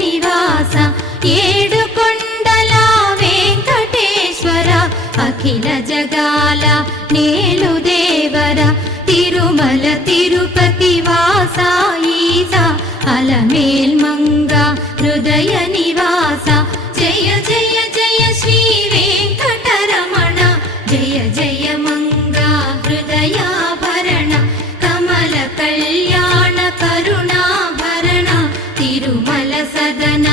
నివాస ఏడుకొండల వెంకటేశ్వర అఖిల జగాల నేలు దేవర తిరుమల తిరుపతి వాస ఈస అలమేల్మంగ హృదయ నివాస జయ జయ జయ శ్రీ వెంకటరమణ జయ జయ మంగ హృదయాభరణ కమల కళ్యాణ కరుణాభరణ తిరుమల సదన